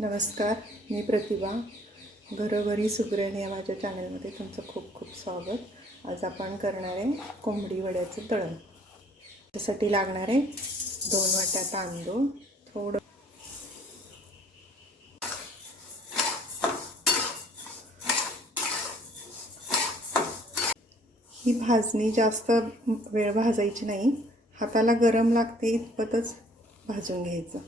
नमस्कार, मी प्रतिभा. घरोघरी सुगृहिणी या माझ्या चॅनलमध्ये तुमचं खूप खूप स्वागत. आज आपण करणार आहे कोंबडी वड्याचं तळण. त्यासाठी लागणार आहे 2 वाट्या तांदूळ, थोडं ही भाजणी जास्त वेळ भाजायची नाही, हाताला गरम लागते इतपतच भाजून घ्यायचं.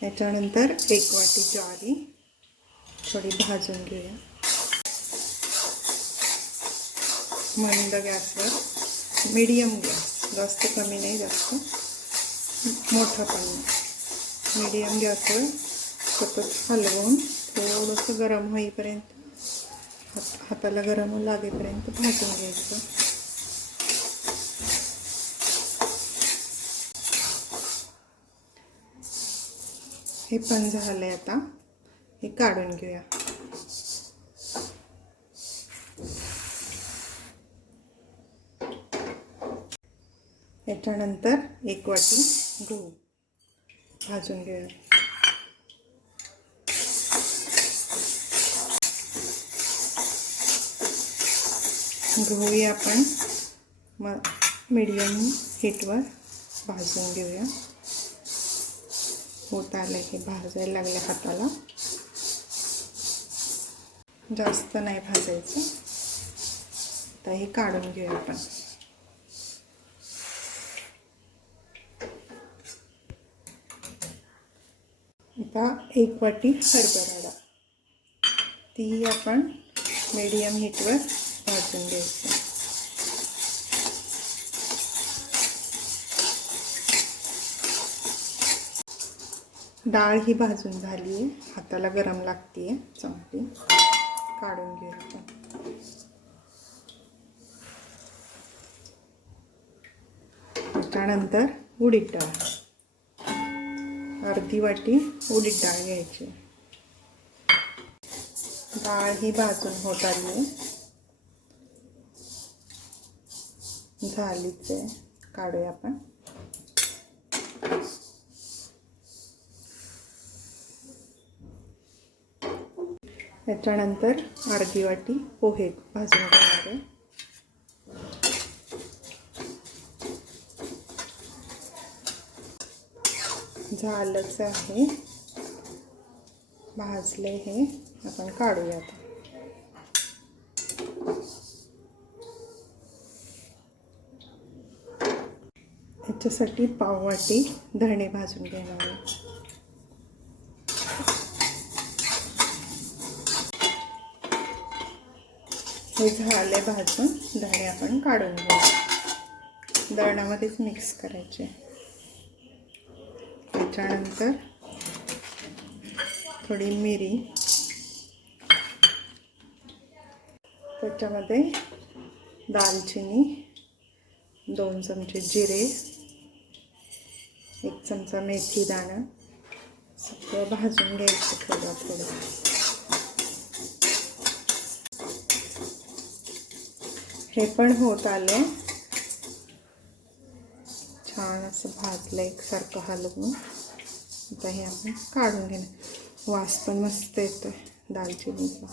त्याच्यानंतर 1 वाटी ज्वारी थोडी भाजून घेऊया. मंद गॅसवर, मीडियम गॅस, जास्त कमी नाही जास्त मोठा पण नाही, मीडियम गॅसवर सतत हलवून थोडंसं गरम होईपर्यंत, हाताला गरम लागेपर्यंत भाजून घ्यायचं. हे पण झालंय. आता हे काढून घेऊया. याच्यानंतर 1 वाटी गहू भाजून घेऊया. गहूही आपण मीडियम हीटवर भाजून घेऊया. होत आलं, हे भाजायला लागले हाताला, जास्त नाही भाजायचं. आता हे काढून घेऊया आपण. आता 1 वाटी हरभरा डाळ, ती आपण मीडियम हीटवर भाजून घ्यायचं. डाळ ही भाजून झाली आहे, हाताला गरम लागते आहे चांगली. काढून घेऊया आपण. त्याच्यानंतर उडीद डाळ, अर्धी वाटी उडीद डाळ घ्यायची. डाळ ही भाजून होत आली आहे, झालीच आहे. काढूया आपण. त्याच्यानंतर अर्धी वाटी पोहे भाजून घेणार आहे. झालंच आहे, भाजले. हे आपण काढूया आता. ह्याच्यासाठी पाव वाटी धणे भाजून घेणार आहे. हे झाले भाजून. धणे आपण काढून घेऊ, दळणामध्येच मिक्स करायचे. त्याच्यानंतर थोडी मिरी, त्याच्यामध्ये दालचिनी, 2 चमचे जिरे, 1 चमचा मेथी दाणा, सगळं भाजून घ्यायचं थोडं थोडं. हे पण होत आलं, छान असं भाजलं एकसारखं हलवून. आता हे आपण काढून घेणार. वास पण मस्त येतोय दालचिनीचा.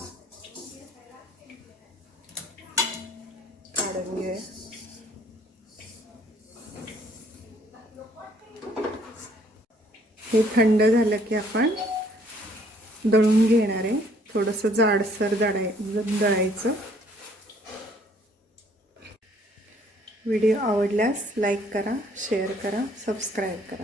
काढून घेऊया. हे थंड झालं की आपण दळून घेणार आहे. थोडंसं जाडसर दळायचं. व्हिडिओ आवडल्यास लाईक करा, शेअर करा, सबस्क्राईब करा.